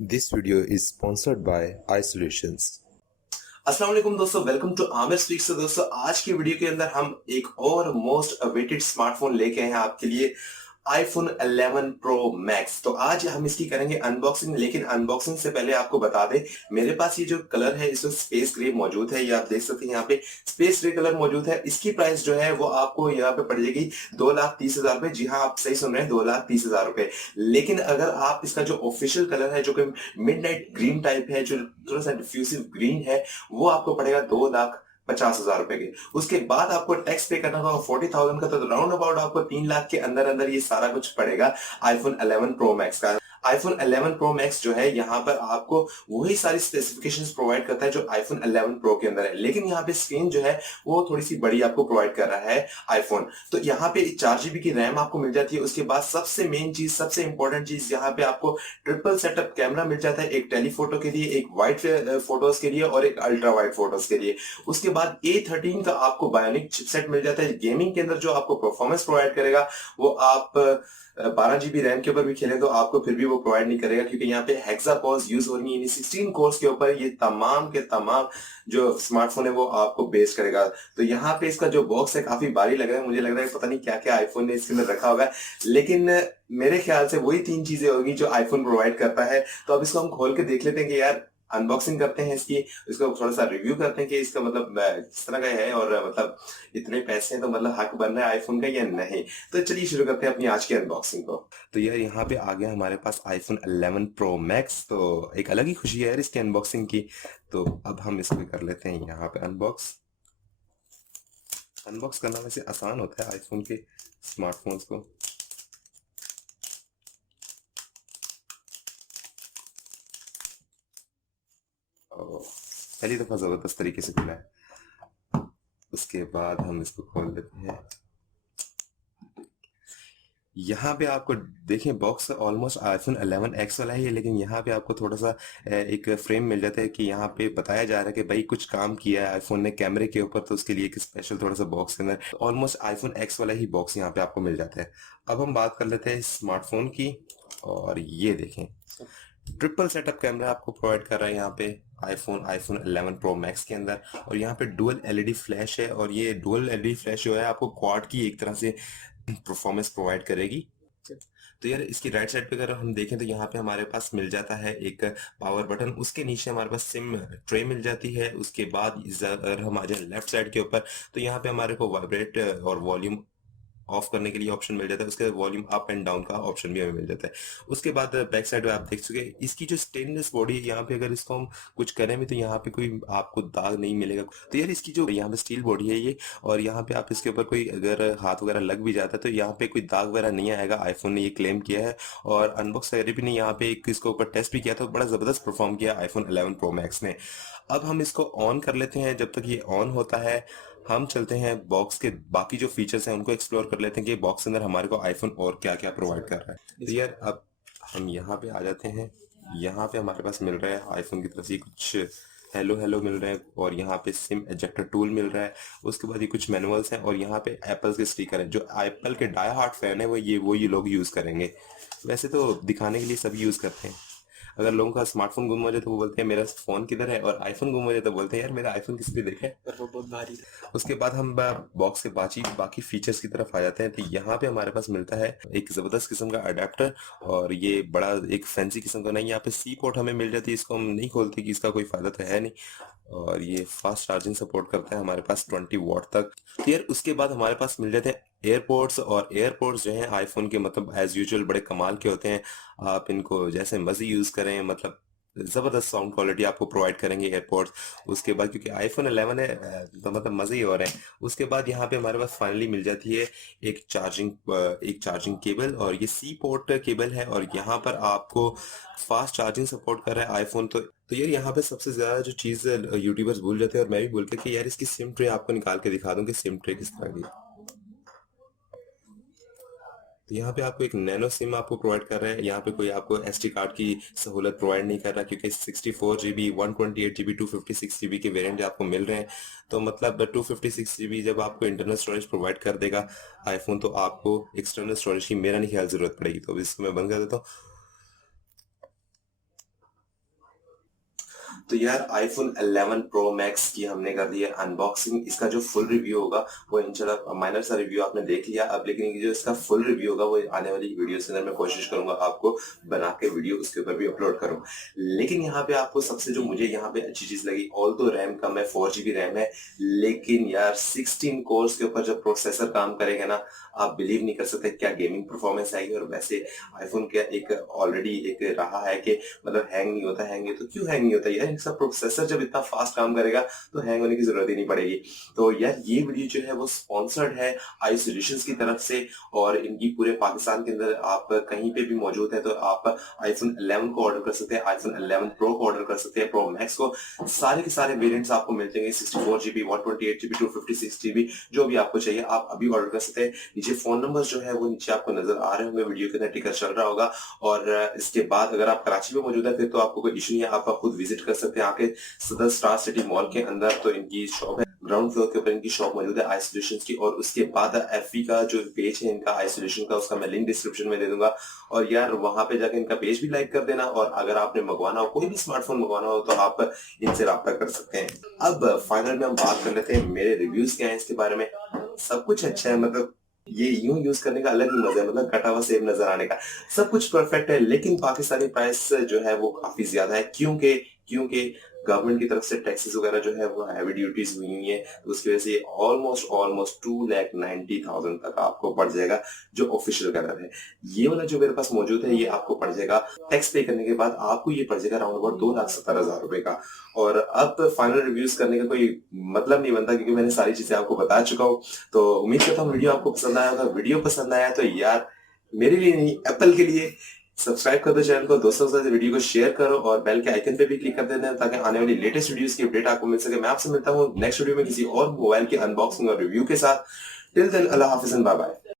This video is sponsored by iSolutions. अस्सलाम वालेकुम दोस्तों, वेलकम टू आमिर स्पीक्स। तो दोस्तों, आज की वीडियो के अंदर हम एक और मोस्ट अवेटेड स्मार्टफोन लेके आए हैं आपके लिए, आईफोन 11 प्रो मैक्स। तो आज हम इसकी करेंगे अनबॉक्सिंग, लेकिन अनबॉक्सिंग से पहले आपको बता दें, मेरे पास ये जो कलर है इसमें स्पेस ग्रे मौजूद है। ये आप देख सकते हैं, यहाँ पे स्पेस ग्रे कलर मौजूद है। इसकी प्राइस जो है वो आपको यहाँ पे पड़ जाएगी 2,30,000 रुपए। जी हाँ, आप सही सुन रहे हैं, 2,30,000 रुपए। लेकिन अगर आप इसका जो ऑफिशियल कलर है, जो कि मिडनाइट ग्रीन टाइप है, जो थोड़ा सा डिफ्यूसिव ग्रीन है, वो आपको पड़ेगा 2,50,000 रुपए के। उसके बाद आपको टैक्स पे करना होगा 40,000 का। तो राउंड अबाउट आपको 3 लाख के अंदर अंदर ये सारा कुछ पड़ेगा आईफोन 11 प्रो मैक्स का। आईफोन 11 प्रो मैक्स जो है, यहाँ पर आपको वही सारी स्पेसिफिकेशंस प्रोवाइड करता है जो आईफोन 11 प्रो के अंदर है, लेकिन यहाँ पे स्क्रीन जो है वो थोड़ी सी बड़ी आपको प्रोवाइड कर रहा है आईफोन। तो यहाँ पे 4 GB की रैम आपको मिल जाती है। उसके बाद सबसे मेन चीज, सबसे इंपॉर्टेंट चीज, यहाँ पे आपको ट्रिपल सेटअप कैमरा मिल जाता है, एक टेलीफोटो के लिए, एक वाइड फोटोज के लिए और एक अल्ट्रा वाइड फोटोज के लिए। उसके बाद A13 का आपको बायोनिक चिपसेट मिल जाता है। गेमिंग के अंदर जो आपको परफॉर्मेंस प्रोवाइड करेगा वो आप 12 GB रैम के ऊपर भी खेले तो आपको फिर भी वो प्रोवाइड नहीं करेगा, क्योंकि यहाँ पे हेक्सा कोर्स यूज हो रही है। 16 कोर्स के ऊपर ये तमाम के तमाम जो स्मार्टफोन है वो आपको बेस करेगा। तो यहाँ पे इसका जो बॉक्स है काफी भारी लग रहा है, मुझे लग रहा है पता नहीं क्या क्या आईफोन ने इसके अंदर रखा होगा, लेकिन मेरे ख्याल से वही 3 चीजें होगी जो आईफोन प्रोवाइड करता है। तो अब इसको हम खोल के देख लेते हैं कि यार, अनबॉक्सिंग करते हैं इसकी, इसको थोड़ा सा रिव्यू करते हैं कि इसका मतलब किस तरह का है, और मतलब इतने पैसे हैं तो मतलब हक बन रहा है आईफोन का या नहीं। तो चलिए शुरू करते हैं अपनी आज की अनबॉक्सिंग को। तो यार यहाँ पे आ गया हमारे पास आईफोन 11 प्रो मैक्स। तो एक अलग ही खुशी है यार इसके अनबॉक्सिंग की। तो अब हम इसको कर लेते हैं यहाँ पे अनबॉक्स। अनबॉक्स करना वैसे आसान होता है आईफोन के स्मार्टफोन्स को। और पहली दफा जबरदस्त तरीके से खुला है। उसके बाद हम इसको खोल लेते हैं। यहाँ पे आपको देखें, बॉक्स ऑलमोस्ट आईफोन 11X वाला ही है, लेकिन यहाँ पे आपको थोड़ा सा एक फ्रेम मिल जाता है कि यहाँ पे बताया जा रहा है कि भाई कुछ काम किया है आईफोन ने कैमरे के ऊपर, तो उसके लिए एक स्पेशल थोड़ा सा बॉक्स के अंदर ऑलमोस्ट आईफोन X वाला ही बॉक्स यहाँ पे आपको मिल जाता है। अब हम बात कर लेते हैं स्मार्टफोन की। और ये देखें, ट्रिपल सेटअप कैमरा आपको प्रोवाइड कर रहा है यहाँ पे आईफोन 11 प्रो मैक्स के अंदर। और यहाँ पे डुअल एलईडी फ्लैश है, और ये डुअल एलईडी फ्लैश जो है आपको क्वाड की एक तरह से परफॉर्मेंस प्रोवाइड करेगी। तो यार इसकी राइट साइड पे अगर हम देखें तो यहाँ पे हमारे पास मिल जाता है एक पावर बटन, उसके नीचे हमारे पास सिम ट्रे मिल जाती है। उसके बाद अगर हम आ जाए लेफ्ट साइड के ऊपर, तो यहाँ पे हमारे को वाइब्रेट और वॉल्यूम ऑफ करने के लिए ऑप्शन मिल जाता है। उसके बाद वॉल्यूम अप एंड डाउन का ऑप्शन भी हमें मिल जाता है। उसके बाद बैक साइड में आप देख सके इसकी जो स्टेनलेस बॉडी है, यहाँ पे अगर इसको हम कुछ करें भी तो यहाँ पे कोई आपको दाग नहीं मिलेगा। तो यार इसकी जो यहाँ पे स्टील बॉडी है ये, और यहाँ पे आप इसके ऊपर कोई अगर हाथ वगैरह लग भी जाता है तो यहाँ पे कोई दाग वगैरह नहीं आएगा, आईफोन ने ये क्लेम किया है। और अनबॉक्स थेरेपी ने यहाँ पे एक इसके ऊपर टेस्ट भी किया था, बड़ा जबरदस्त परफॉर्म किया आईफोन 11 प्रो मैक्स ने। अब हम इसको ऑन कर लेते हैं। जब तक ये ऑन होता है हम चलते हैं बॉक्स के बाकी जो फीचर्स हैं उनको एक्सप्लोर कर लेते हैं कि बॉक्स के अंदर हमारे को आईफोन और क्या क्या प्रोवाइड कर रहा है। तो यार अब हम यहाँ पे आ जाते हैं। यहाँ पे हमारे पास मिल रहा है आईफोन की तरफ से कुछ हेलो हेलो मिल रहा है, और यहाँ पे सिम एजेक्टर टूल मिल रहा है। उसके बाद ये कुछ मैनुअल्स हैं, और यहाँ पे एप्पल के स्टिकर हैं। जो एप्पल के डाई हार्ट फैन है वो ये लोग यूज़ करेंगे। वैसे तो दिखाने के लिए सभी यूज़ करते हैं। अगर लोगों का स्मार्टफोन गुम हो जाए तो वो बोलते हैं मेरा फोन किधर है, और आईफोन गुम हो जाए तो बोलते हैं यार मेरा आईफोन किसी पे देखे, पर वो बहुत भारी है। उसके बाद हम बॉक्स के बाकी बाकी फीचर्स की तरफ आ जाते हैं। तो यहाँ पे हमारे पास मिलता है एक जबरदस्त किस्म का अडेप्टर, और ये बड़ा एक फैंसी किस्म का नहीं। यहाँ पे सी पोर्ट हमें मिल जाती है, इसको हम नहीं खोलते कि इसका कोई फायदा तो है नहीं। और ये फास्ट चार्जिंग सपोर्ट करता है हमारे पास 20 वॉट तक। तो यार उसके बाद हमारे पास मिल जाते हैं एयरपोर्ट्स, और एयरपोर्ट्स जो हैं आईफोन के मतलब एज यूजुअल बड़े कमाल के होते हैं। आप इनको जैसे मर्जी यूज करें, मतलब जबरदस्त साउंड क्वालिटी आपको प्रोवाइड करेंगे एयरपोर्ट्स। उसके बाद क्योंकि आईफोन 11 है तो मतलब मजे ही हो रहे हैं। उसके बाद यहाँ पे हमारे पास फाइनली मिल जाती है एक चार्जिंग केबल, और ये सी पोर्ट केबल है, और यहाँ पर आपको फास्ट चार्जिंग सपोर्ट कर रहा है आईफोन। तो यार यहाँ पे सबसे ज्यादा जो चीज यूट्यूबर्स भूल जाते हैं, और मैं भी भूलता कि यार इसकी सिम ट्रे आपको निकाल के दिखा दूं कि सिम ट्रे किस तरह की है। तो यहाँ पे आपको एक नैनो सिम आपको प्रोवाइड कर रहा है। यहाँ पे कोई आपको एसडी कार्ड की सहूलत प्रोवाइड नहीं कर रहा, क्योंकि 64 GB 128 GB 256 GB के वेरिएंट आपको मिल रहे हैं। तो मतलब 256 GB जब आपको इंटरनल स्टोरेज प्रोवाइड कर देगा आईफोन, तो आपको एक्सटर्नल स्टोरेज की मेरा नहीं ख्याल जरूरत पड़ेगी। तो अब इसको मैं बंद कर देता हूँ। तो यार आईफोन 11 प्रो मैक्स की हमने कर दी है अनबॉक्सिंग। इसका जो फुल रिव्यू होगा वो इंशाल्लाह, माइनर सा रिव्यू आपने देख लिया अब, लेकिन ये जो इसका फुल रिव्यू होगा वो आने वाली वीडियो के अंदर मैं कोशिश करूंगा आपको बना के वीडियो उसके ऊपर भी अपलोड करूं। लेकिन यहाँ पे आपको सबसे जो मुझे यहाँ पे अच्छी चीज लगी, ऑल तो रैम कम है, 4 GB रैम है, लेकिन यार 16 कोर्स के ऊपर जब प्रोसेसर काम करेगा ना, आप बिलीव नहीं कर सकते क्या गेमिंग परफॉर्मेंस आएगी। और वैसे आईफोन का एक ऑलरेडी एक रहा है कि मतलब हैंग नहीं होता, हैंग नहीं तो क्यों हैंग नहीं होता यार, इसका प्रोसेसर जब इतना फास्ट काम करेगा तो हैंग होने की जरूरत ही नहीं पड़ेगी। तो यार ये वीडियो जो है वो स्पॉन्सर्ड है आई सॉल्यूशंस की तरफ से, और इनकी पूरे पाकिस्तान के अंदर आप कहीं पे भी मौजूद है तो आप आईफोन 11 को ऑर्डर कर सकते हैं, आईफोन 11 प्रो को ऑर्डर कर सकते हैं, प्रो मैक्स को। सारे के सारे वेरिएंट्स आपको मिल जाएंगे, 64 GB, 128 GB, 256 GB, जो भी आपको चाहिए आप अभी ऑर्डर कर सकते हैं। नीचे फोन नंबर जो है वो नीचे आपको नजर आ रहे होंगे, वीडियो के अंदर टिकर चल रहा होगा। और इसके बाद अगर आप कराची में मौजूद है फिर तो आपको कोई इशू नहीं है, आप खुद विजिट कर सकते हैं आके सदर स्टार सिटी मॉल के अंदर। तो इनकी शॉप है, ग्राउंड फ्लोर के ऊपर इनकी शॉप मौजूद है आई सॉल्यूशंस की। और उसके बाद एफबी का जो पेज है इनका आई सॉल्यूशन का, उसका मैं लिंक डिस्क्रिप्शन में दे दूंगा, और यार वहां पे जाके इनका पेज भी लाइक कर देना। और अगर आपने मंगवाना हो, कोई भी स्मार्टफोन मंगवाना हो, तो आप इनसे राब्ता कर सकते हैं। अब फाइनल में हम बात कर लेते हैं मेरे रिव्यूज क्या है इसके बारे में। सब कुछ अच्छा है, मतलब ये यूं यूज करने का अलग ही मजा है, मतलब कटा हुआ सेब नजर आने का। सब कुछ परफेक्ट है, लेकिन पाकिस्तानी प्राइस जो है वो काफी ज्यादा है, क्योंकि क्योंकि गवर्नमेंट की तरफ से टैक्सेस वगैरह जो है वो हैवी ड्यूटीज हुई हुई है, तो उसकी वजह से ऑलमोस्ट 2,90,000 तक आपको पड़ जाएगा जो ऑफिशियल कलर है। ये वाला जो मेरे पास मौजूद है ये आपको पड़ जाएगा टैक्स पे करने के बाद, आपको ये पड़ जाएगा अराउंड अबाउट 2,70,000 रुपए का। और अब फाइनल रिव्यूज करने का कोई मतलब नहीं बनता, क्योंकि मैंने सारी चीजें आपको बता चुका हूँ। तो उम्मीद करता हूँ वीडियो आपको पसंद आया होगा। वीडियो पसंद आया तो यार मेरे लिए नहीं, एप्पल के लिए सब्सक्राइब कर दो चैनल को, दोस्तों के साथ वीडियो को शेयर करो और बेल के आइकन पे भी क्लिक कर देना ताकि आने वाली लेटेस्ट वीडियोस की अपडेट आपको मिल सके। मैं आपसे मिलता हूँ नेक्स्ट वीडियो में किसी और मोबाइल की अनबॉक्सिंग और रिव्यू के साथ। टिल देन अल्लाह हाफिज एंड बाय बाय।